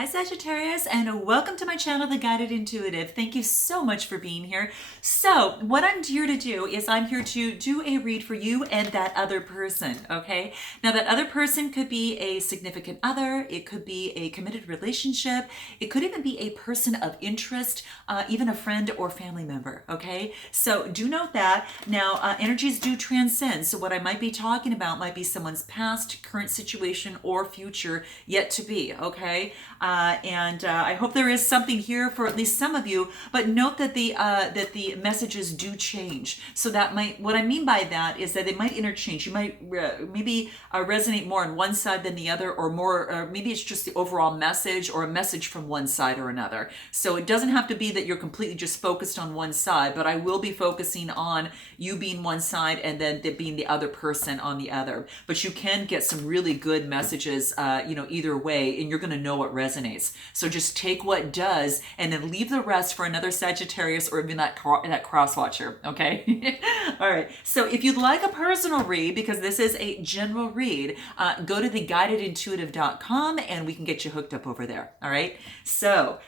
Hi Sagittarius, and welcome to my channel, The Guided Intuitive. Thank you so much for being here. So what I'm here to do is I'm here to do a read for you and that other person, okay? Now that other person could be a significant other, it could be a committed relationship, it could even be a person of interest, even a friend or family member, okay? So do note that. Now energies do transcend, so what I might be talking about might be someone's past, current situation, or future yet to be, okay? I hope there is something here for at least some of you, but note that the messages do change. So that might, what I mean by that is that they might interchange. You might maybe resonate more on one side than the other, or more, or maybe it's just the overall message or a message from one side or another. So it doesn't have to be that you're completely just focused on one side, but I will be focusing on you being one side and then being the other person on the other. But you can get some really good messages, either way, and you're going to know what resonates. So just take what does and then leave the rest for another Sagittarius or even that cross watcher, okay? All right, so if you'd like a personal read, because this is a general read, go to theguidedintuitive.com and we can get you hooked up over there, all right? So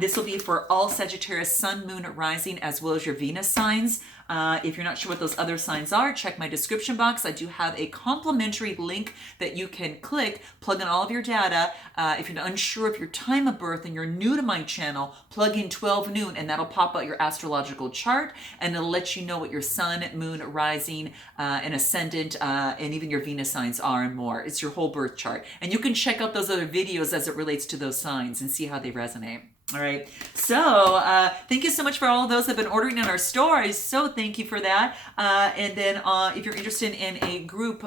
this will be for all Sagittarius, Sun, Moon, Rising, as well as your Venus signs. If you're not sure what those other signs are, check my description box. I do have a complimentary link that you can click, plug in all of your data. If you're unsure of your time of birth and you're new to my channel, plug in 12 noon and that'll pop out your astrological chart and it'll let you know what your Sun, Moon, Rising, and Ascendant, and even your Venus signs are and more. It's your whole birth chart. And you can check out those other videos as it relates to those signs and see how they resonate. All right, so thank you so much for all of those that have been ordering in our store. So thank you for that. And then if you're interested in a group,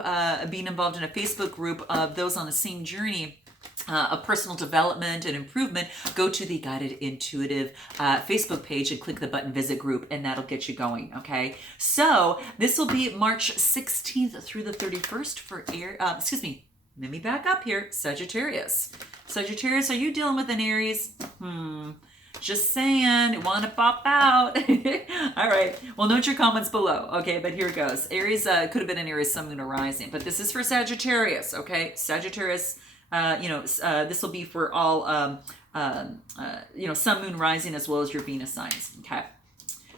being involved in a Facebook group of those on the same journey of personal development and improvement, go to the Guided Intuitive Facebook page and click the button Visit Group, and that'll get you going, okay? So this will be March 16th through the 31st for let me back up here, Sagittarius. Sagittarius, are you dealing with an Aries? Just saying, want to pop out. All right, well, note your comments below. Okay, but here it goes. Aries could have been an Aries, Sun, Moon, or Rising, but this is for Sagittarius, okay? Sagittarius, this will be for all, Sun, Moon, Rising, as well as your Venus signs, okay?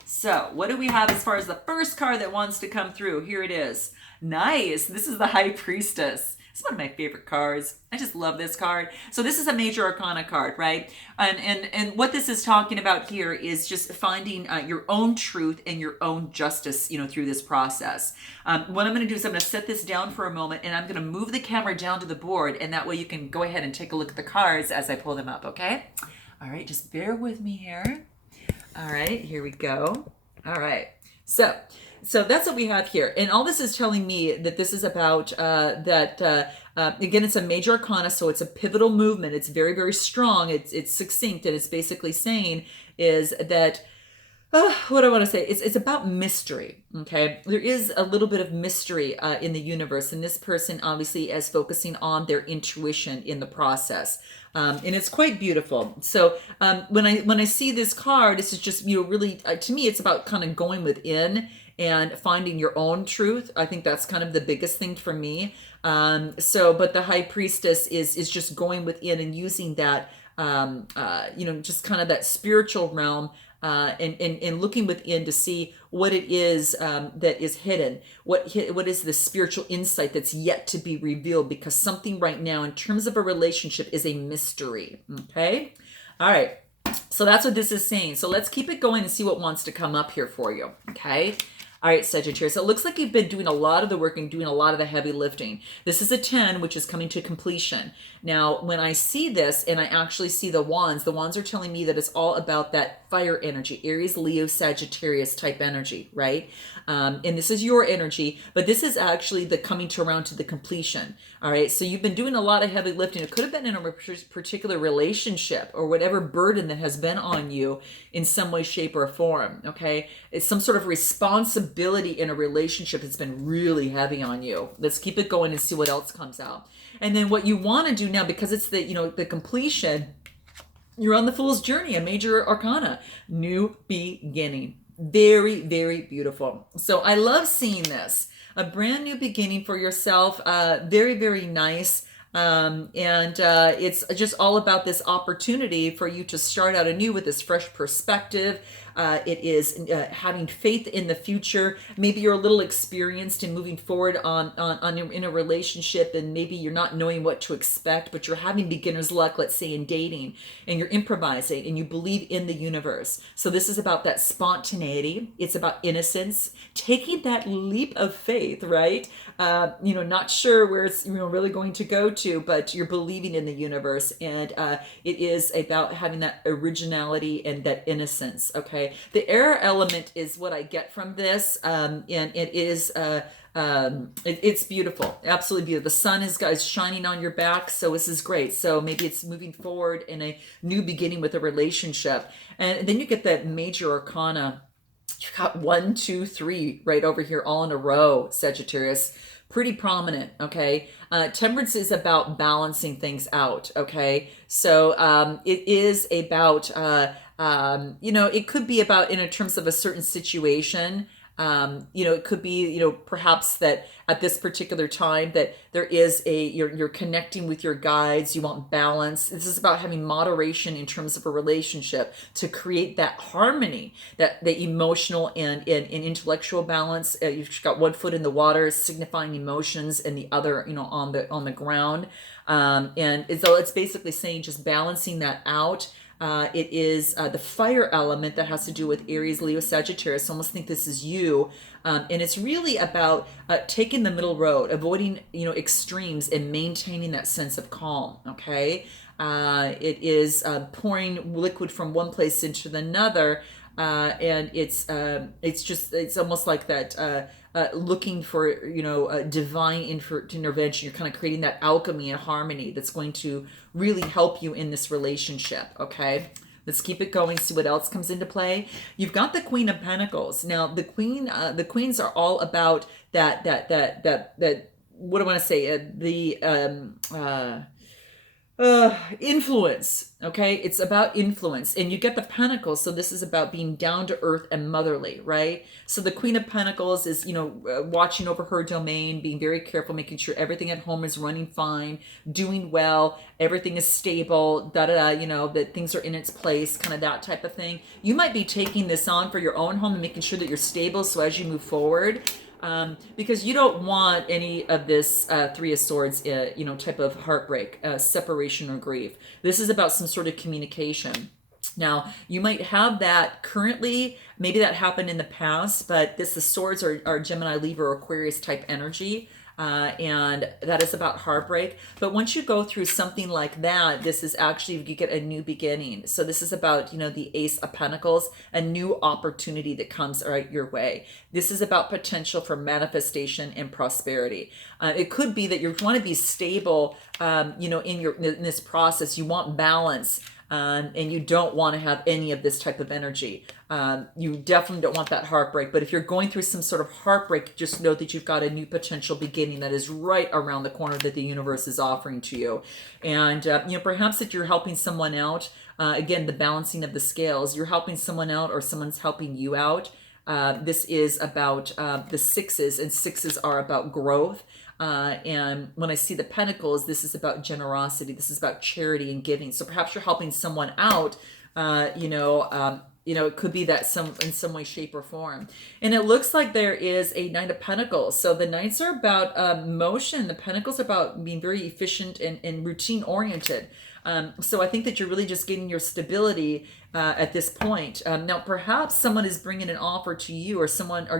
So what do we have as far as the first card that wants to come through? Here it is. Nice. This is the High Priestess. It's one of my favorite cards. I just love this card. So this is a major arcana card, right? And what this is talking about here is just finding your own truth and your own justice, through this process. What I'm going to do is I'm going to set this down for a moment and I'm going to move the camera down to the board, and that way you can go ahead and take a look at the cards as I pull them up, okay? All right, just bear with me here. All right, here we go. All right, so that's what we have here. And all this is telling me that this is about again, it's a major arcana, so it's a pivotal movement. It's very, very strong. It's succinct, and it's basically saying is that, what I want to say, it's about mystery, okay? There is a little bit of mystery in the universe, and this person obviously is focusing on their intuition in the process. And it's quite beautiful. So when I see this card, this is just, really, to me, it's about kind of going within and finding your own truth. I think that's kind of the biggest thing for me. But the High Priestess is just going within and using that, just kind of that spiritual realm, and looking within to see what it is that is hidden. What is the spiritual insight that's yet to be revealed, because something right now in terms of a relationship is a mystery, okay? All right, so that's what this is saying. So let's keep it going and see what wants to come up here for you, okay? All right, Sagittarius, so it looks like you've been doing a lot of the work and doing a lot of the heavy lifting. This is a 10, which is coming to completion. Now, when I see this and I actually see the wands are telling me that it's all about that fire energy, Aries, Leo, Sagittarius type energy, right? And this is your energy, but this is actually the coming around to the completion. All right, so you've been doing a lot of heavy lifting. It could have been in a particular relationship or whatever burden that has been on you in some way, shape, or form, okay? It's some sort of responsibility in a relationship that's been really heavy on you. Let's keep it going and see what else comes out. And then what you want to do now, because it's the completion, you're on the Fool's Journey, a major arcana, new beginning. Very, very beautiful. So I love seeing this. A brand new beginning for yourself. Very, very nice. It's just all about this opportunity for you to start out anew with this fresh perspective. It is having faith in the future. Maybe you're a little experienced in moving forward in a relationship, and maybe you're not knowing what to expect, but you're having beginner's luck, let's say in dating, and you're improvising and you believe in the universe. So this is about that spontaneity. It's about innocence, taking that leap of faith, right? Not sure where it's really going to go to, but you're believing in the universe, and it is about having that originality and that innocence. Okay, the air element is what I get from this, and it is it's beautiful, absolutely beautiful. The sun is shining on your back, so this is great. So maybe it's moving forward in a new beginning with a relationship, and then you get that major arcana. You got 1, 2, 3 right over here, all in a row, Sagittarius. Pretty prominent, okay? Temperance is about balancing things out, okay? So it is about, it could be about in terms of a certain situation. It could be, perhaps that at this particular time that there is you're connecting with your guides, you want balance. This is about having moderation in terms of a relationship to create that harmony, that the emotional and intellectual balance. You've got one foot in the water signifying emotions and the other, on the ground. And so it's basically saying just balancing that out. It is the fire element that has to do with Aries, Leo, Sagittarius. I almost think this is you. And it's really about taking the middle road, avoiding, extremes, and maintaining that sense of calm. Okay. It is pouring liquid from one place into another. And it's almost like that, looking for, divine intervention. You're kind of creating that alchemy and harmony that's going to really help you in this relationship. Okay. Let's keep it going. See what else comes into play. You've got the Queen of Pentacles. Now, the queens are all about that. What do I want to say? Influence. Okay, it's about influence, and you get the Pentacles, so this is about being down to earth and motherly, right? So the Queen of Pentacles is, watching over her domain, being very careful, making sure everything at home is running fine, doing well, everything is stable, that things are in its place, kind of that type of thing. You might be taking this on for your own home and making sure that you're stable, so as you move forward. Because you don't want any of this Three of Swords, type of heartbreak, separation, or grief. This is about some sort of communication. Now, you might have that currently, maybe that happened in the past, but the swords are Gemini, Libra, Aquarius type energy. And that is about heartbreak. But once you go through something like that, this is actually, you get a new beginning. So this is about, the Ace of Pentacles, a new opportunity that comes right your way. This is about potential for manifestation and prosperity. It could be that you want to be stable, in this process. You want balance. And you don't want to have any of this type of energy. You definitely don't want that heartbreak. But if you're going through some sort of heartbreak, just know that you've got a new potential beginning that is right around the corner that the universe is offering to you. And, perhaps that you're helping someone out. Again, the balancing of the scales. You're helping someone out or someone's helping you out. This is about the sixes, and sixes are about growth. And when I see the Pentacles, this is about generosity. This is about charity and giving. So perhaps you're helping someone out, it could be that in some way, shape, or form. And it looks like there is a Knight of Pentacles. So the Knights are about motion. The Pentacles are about being very efficient and routine oriented. So I think that you're really just getting your stability at this point. Now, perhaps someone is bringing an offer to you, or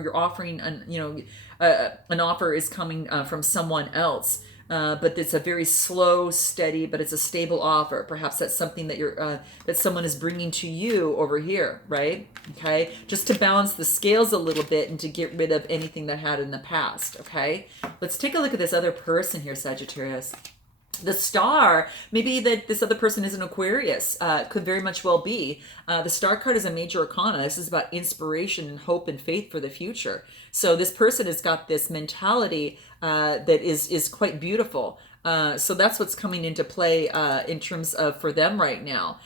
you're offering an offer is coming from someone else. But it's a very slow, steady, but it's a stable offer. Perhaps that's something that that someone is bringing to you over here, right? Okay, just to balance the scales a little bit and to get rid of anything that had in the past. Okay, let's take a look at this other person here, Sagittarius. The Star, maybe that this other person is an Aquarius, could very much well be. The Star card is a major arcana. This is about inspiration and hope and faith for the future. So this person has got this mentality that is quite beautiful. So that's what's coming into play in terms of for them right now.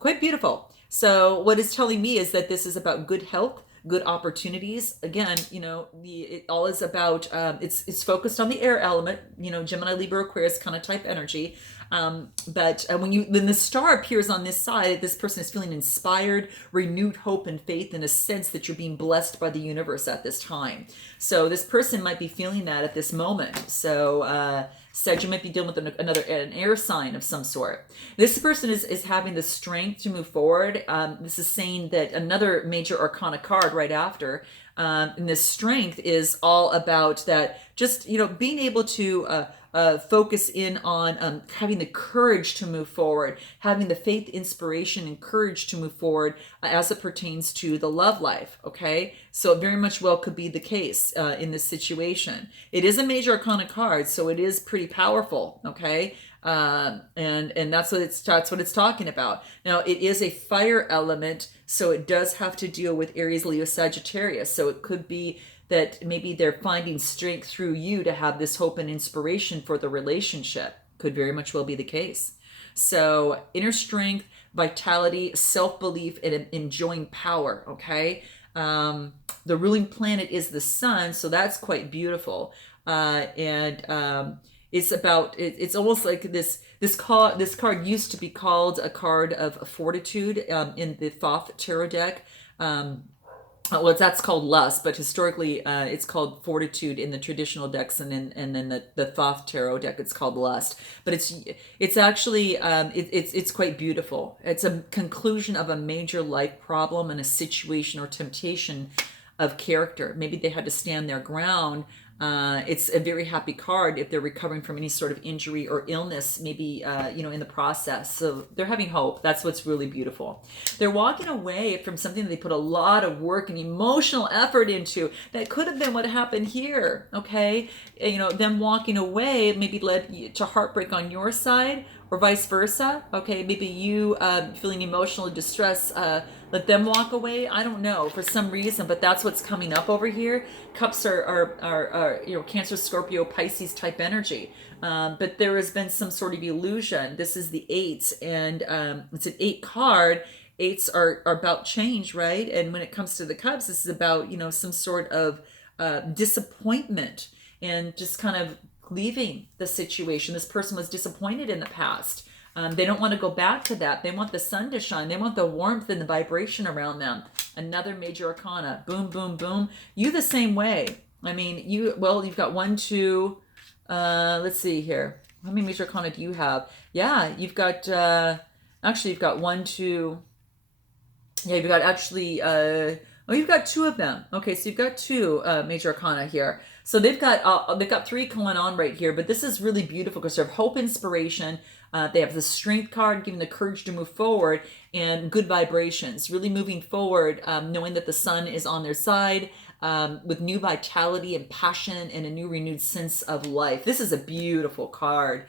Quite beautiful. So what it's telling me is that this is about good health, good opportunities. Again, you know, it all is about, it's focused on the air element, you know, Gemini, Libra, Aquarius kind of type energy. But when the star appears on this side, this person is feeling inspired, renewed hope and faith, in a sense that you're being blessed by the universe at this time. So this person might be feeling that at this moment. So, said you might be dealing with an air sign of some sort. This person is having the strength to move forward. This is saying that another major arcana card right after, and this strength is all about that, just, you know, being able to focus in on having the courage to move forward, having the faith, inspiration, and courage to move forward as it pertains to the love life. Okay, so it very much well could be the case in this situation. It is a major arcana card, so it is pretty powerful. Okay, and that's what it's talking about. Now it is a fire element, so it does have to deal with Aries, Leo, Sagittarius. So it could be that maybe they're finding strength through you to have this hope and inspiration for the relationship. Could very much well be the case. So inner strength, vitality, self-belief, and enjoying power. Okay. The ruling planet is the sun, so that's quite beautiful. It's about, it's almost like this card used to be called a card of fortitude in the Thoth tarot deck. Well, that's called lust, but historically it's called fortitude in the traditional decks, and then the Thoth tarot deck it's called lust. But it's actually it's quite beautiful. It's a conclusion of a major life problem and a situation or temptation of character. Maybe they had to stand their ground. It's a very happy card if they're recovering from any sort of injury or illness, maybe, you know, in the process. So they're having hope. That's what's really beautiful. They're walking away from something that they put a lot of work and emotional effort into. That could have been what happened here. Okay. You know, them walking away maybe led to heartbreak on your side, or vice versa. Okay. Maybe you feeling emotional distress, let them walk away. I don't know, for some reason, but that's what's coming up over here. Cups are you know, Cancer, Scorpio, Pisces type energy. But there has been some sort of illusion. This is the eights, and it's an 8 card. Eights are about change, right? And when it comes to the cups, this is about, you know, some sort of disappointment and just kind of leaving the situation. This person was disappointed in the past. They don't want to go back to that. They want the sun to shine. They want the warmth and the vibration around them. Another major arcana. Boom, boom, boom. You the same way. I mean, you've got 1, 2, let's see here. How many major arcana do you have? Yeah, you've got, actually you've got 1, 2, yeah, you've got actually, you've got 2 of them. Okay, so you've got 2 major arcana here. So they've got 3 going on right here, but this is really beautiful because they have hope, inspiration. They have the strength card, giving the courage to move forward, and good vibrations, really moving forward, knowing that the sun is on their side, with new vitality and passion and a new renewed sense of life. This is a beautiful card.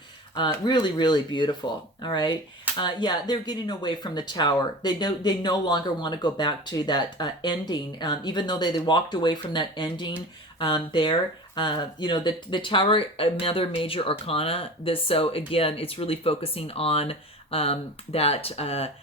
Really, really beautiful. All right. Yeah, they're getting away from the tower. They no longer want to go back to that ending, even though they walked away from that ending there. You know, the tower, another major arcana. So again, it's really focusing on that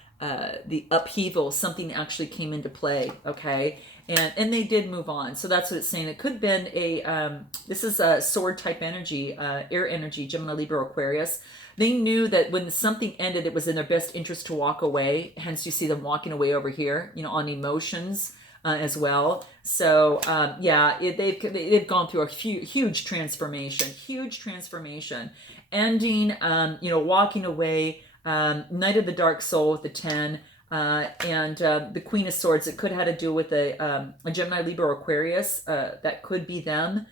the upheaval. Something actually came into play. Okay. And they did move on. So that's what it's saying. It could have been this is a sword type energy, air energy, Gemini, Libra, Aquarius. They knew that when something ended, it was in their best interest to walk away. Hence, you see them walking away over here, you know, on emotions as well. So, yeah, they've gone through a huge transformation, ending, you know, walking away, Knight of the Dark Soul with the 10, and the Queen of Swords. It could have had to do with a Gemini, Libra, or Aquarius. That could be them.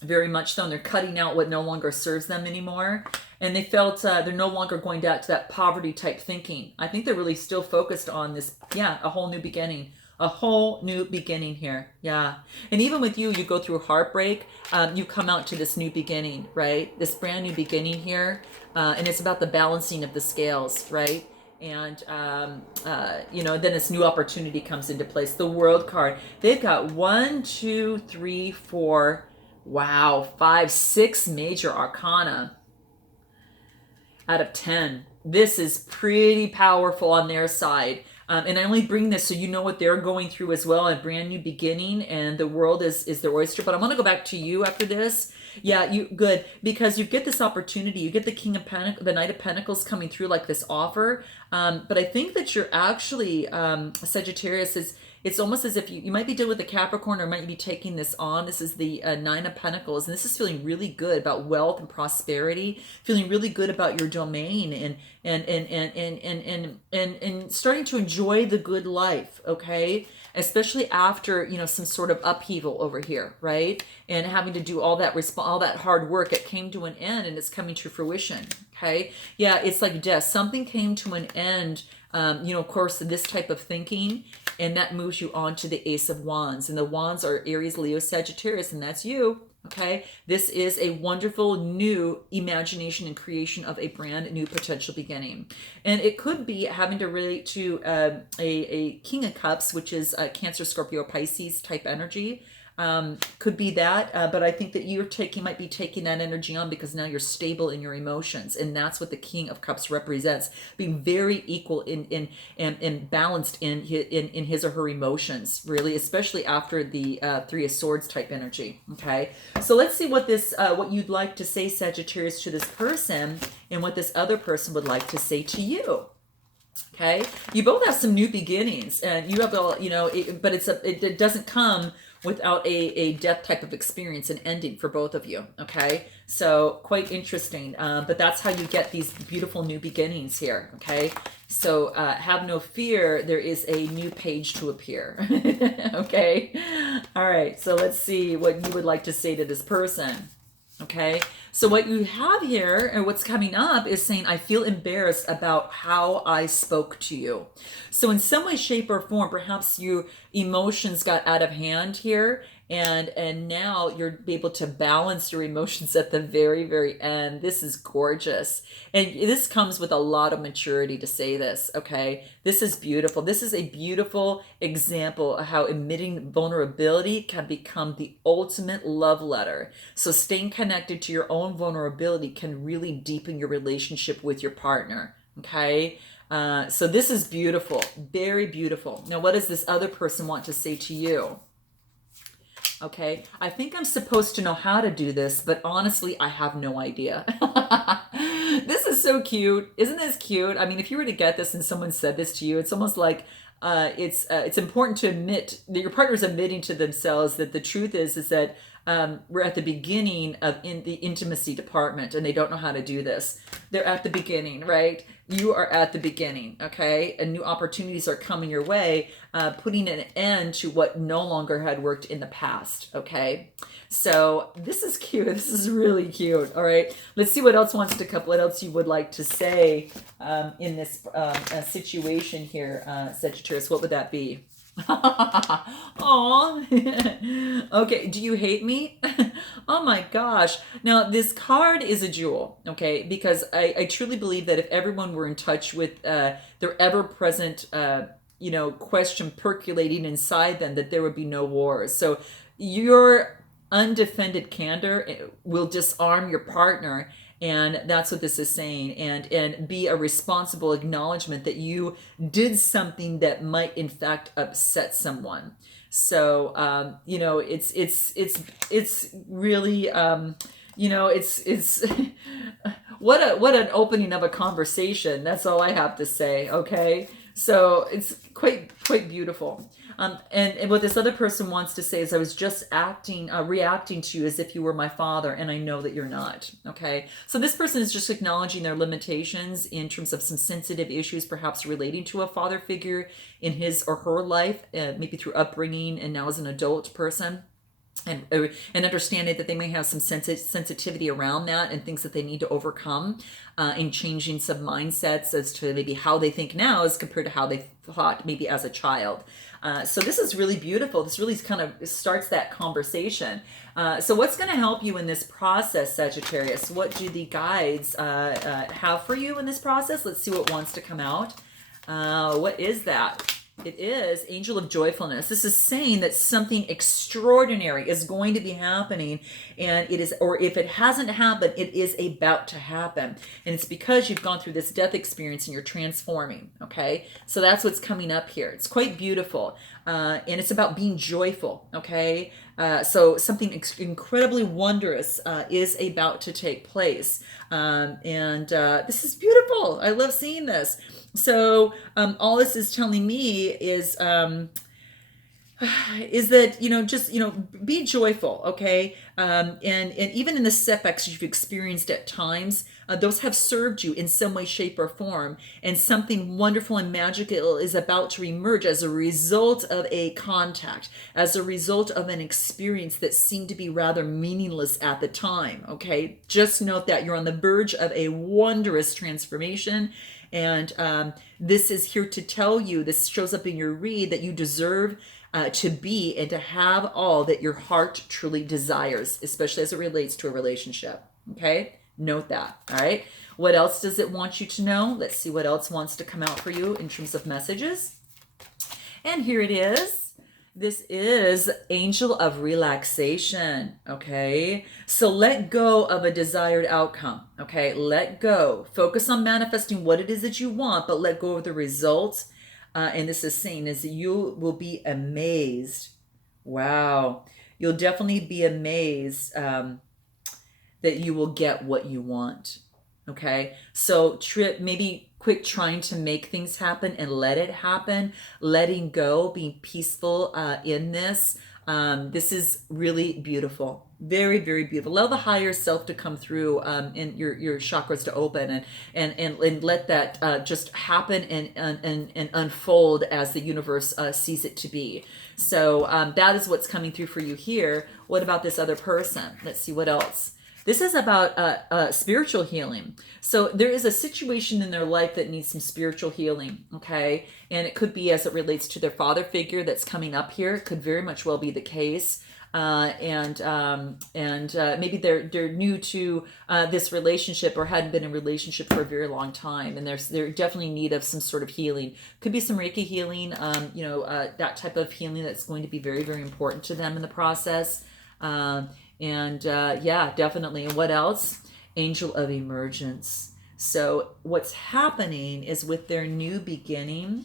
Very much so. And they're cutting out what no longer serves them anymore. And they felt they're no longer going back to that poverty type thinking. I think they're really still focused on this, yeah, a whole new beginning. A whole new beginning here. Yeah. And even with you go through heartbreak, you come out to this new beginning, right? This brand new beginning here. And it's about the balancing of the scales, right? And, you know, then this new opportunity comes into place. The World card. They've got 1, 2, 3, 4, wow, 5, 6 major arcana out of 10. This is pretty powerful on their side. And I only bring this so you know what they're going through as well, a brand new beginning, and the world is their oyster. But I want to go back to you after this. Yeah, you good, because you get this opportunity. You get the King of Pentacles, the Knight of Pentacles coming through like this offer. But I think that you're actually, Sagittarius, it's almost as if you might be dealing with a Capricorn, or might be taking this on. This is the Nine of Pentacles, and this is feeling really good about wealth and prosperity, feeling really good about your domain, and starting to enjoy the good life, okay? Especially after, you know, some sort of upheaval over here, right? And having to do all that all that hard work, it came to an end and it's coming to fruition, okay? Yeah, it's like death. Something came to an end, you know, of course, this type of thinking, and that moves you on to the Ace of Wands. And the Wands are Aries, Leo, Sagittarius, and that's you. Okay, this is a wonderful new imagination and creation of a brand new potential beginning. And it could be having to relate to a King of Cups, which is Cancer, Scorpio, Pisces type energy. Could be that, but I think that might be taking that energy on because now you're stable in your emotions, and that's what the King of Cups represents: being very equal and balanced in his or her emotions, really, especially after the Three of Swords type energy. Okay, so let's see what what you'd like to say, Sagittarius, to this person, and what this other person would like to say to you. Okay, you both have some new beginnings, and you have a, you know, but it doesn't come without a death type of experience and ending for both of you. Okay, so quite interesting, but that's how you get these beautiful new beginnings here. Okay, so have no fear, there is a new page to appear. Okay, all right, so let's see what you would like to say to this person. Okay, so what you have here, and what's coming up, is saying, I feel embarrassed about how I spoke to you. So in some way, shape, or form, perhaps your emotions got out of hand here, and now you're able to balance your emotions at the very, very end. This is gorgeous. And this comes with a lot of maturity to say this, okay? This is beautiful. This is a beautiful example of how admitting vulnerability can become the ultimate love letter. So staying connected to your own vulnerability can really deepen your relationship with your partner, okay? So this is beautiful, very beautiful. Now, what does this other person want to say to you? Okay, I think I'm supposed to know how to do this, but honestly, I have no idea. This is so cute. Isn't this cute? I mean, if you were to get this and someone said this to you, it's almost like it's important to admit that your partner's admitting to themselves that the truth is that we're at the beginning of the intimacy department, and they don't know how to do this. They're at the beginning, right? You are at the beginning, okay? And new opportunities are coming your way, putting an end to what no longer had worked in the past, okay? So this is cute. This is really cute, all right? Let's see what else wants to come, what else you would like to say in this situation here, Sagittarius. What would that be? Oh, okay. Do you hate me? Oh my gosh. Now, this card is a jewel, okay? Because I truly believe that if everyone were in touch with their ever-present, you know, question percolating inside them, that there would be no wars. So your undefended candor will disarm your partner. And that's what this is saying, and be a responsible acknowledgement that you did something that might in fact upset someone. So you know, it's really you know, it's what an opening of a conversation. That's all I have to say. Okay, so it's quite beautiful. And what this other person wants to say is, I was just reacting to you as if you were my father, and I know that you're not, okay? So this person is just acknowledging their limitations in terms of some sensitive issues, perhaps relating to a father figure in his or her life, maybe through upbringing and now as an adult person. And understanding that they may have some sensitivity around that and things that they need to overcome in changing some mindsets as to maybe how they think now as compared to how they thought maybe as a child. So this is really beautiful. This really kind of starts that conversation. So what's going to help you in this process, Sagittarius? What do the guides have for you in this process? Let's see what wants to come out. What is that? It is Angel of Joyfulness. This is saying that something extraordinary is going to be happening, and it is, or if it hasn't happened, it is about to happen. And it's because you've gone through this death experience and you're transforming. Okay, so that's what's coming up here. It's quite beautiful, and it's about being joyful. Okay, so something incredibly wondrous is about to take place, and this is beautiful. I love seeing this. So all this is telling me is that, just, be joyful, okay? And even in the setbacks you've experienced at times, those have served you in some way, shape, or form. And something wonderful and magical is about to emerge as a result of a contact, as a result of an experience that seemed to be rather meaningless at the time, okay? Just note that you're on the verge of a wondrous transformation. And this is here to tell you, this shows up in your read, that you deserve to be and to have all that your heart truly desires, especially as it relates to a relationship. Okay? Note that. All right? What else does it want you to know? Let's see what else wants to come out for you in terms of messages. And here it is. This is Angel of Relaxation, okay? So let go of a desired outcome, okay? Let go. Focus on manifesting what it is that you want, but let go of the results. And this is saying is that you will be amazed. Wow. You'll definitely be amazed that you will get what you want, okay? So maybe quit trying to make things happen and let it happen. Letting go, being peaceful in this. This is really beautiful. Very, very beautiful. Allow the higher self to come through and your chakras to open and let that just happen and unfold as the universe sees it to be. So that is what's coming through for you here. What about this other person? Let's see what else. This is about spiritual healing. So there is a situation in their life that needs some spiritual healing, okay? And it could be as it relates to their father figure that's coming up here. It could very much well be the case. And maybe they're new to this relationship or hadn't been in a relationship for a very long time, and they're definitely in need of some sort of healing. Could be some Reiki healing, that type of healing that's going to be very, very important to them in the process. Yeah, definitely. And what else? Angel of Emergence. So what's happening is with their new beginning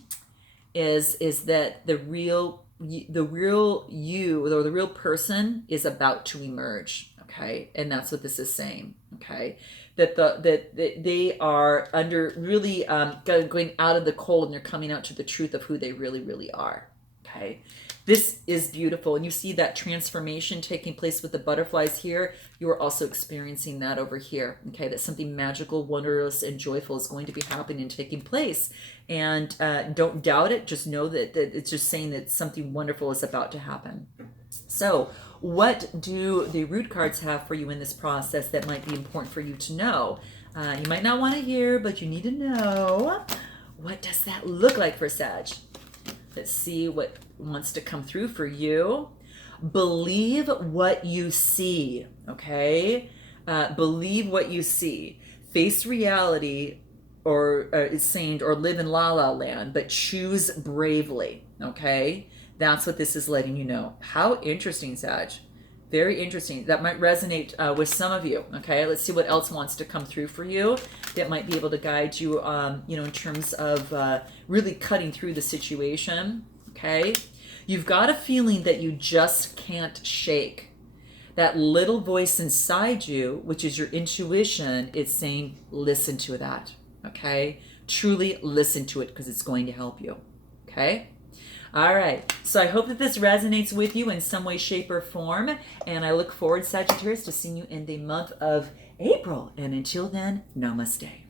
is that the real you, or the real person, is about to emerge. Okay, and that's what this is saying. Okay, that they are under really going out of the cold, and they're coming out to the truth of who they really, really are. Okay. This is beautiful. And you see that transformation taking place with the butterflies here. You are also experiencing that over here. Okay, that something magical, wondrous, and joyful is going to be happening and taking place. And don't doubt it. Just know that it's just saying that something wonderful is about to happen. So what do the root cards have for you in this process that might be important for you to know? You might not want to hear, but you need to know. What does that look like for Sag? Let's see what wants to come through for you. Believe what you see, okay? Believe what you see. Face reality, or it's saying, or live in la la land, but choose bravely, okay? That's what this is letting you know. How interesting, Sag. Very interesting. That might resonate with some of you, okay? Let's see what else wants to come through for you that might be able to guide you, in terms of really cutting through the situation, okay? You've got a feeling that you just can't shake. That little voice inside you, which is your intuition, is saying, listen to that, okay? Truly listen to it, because it's going to help you, okay? All right, so I hope that this resonates with you in some way, shape, or form, and I look forward, Sagittarius, to seeing you in the month of April. And until then, namaste.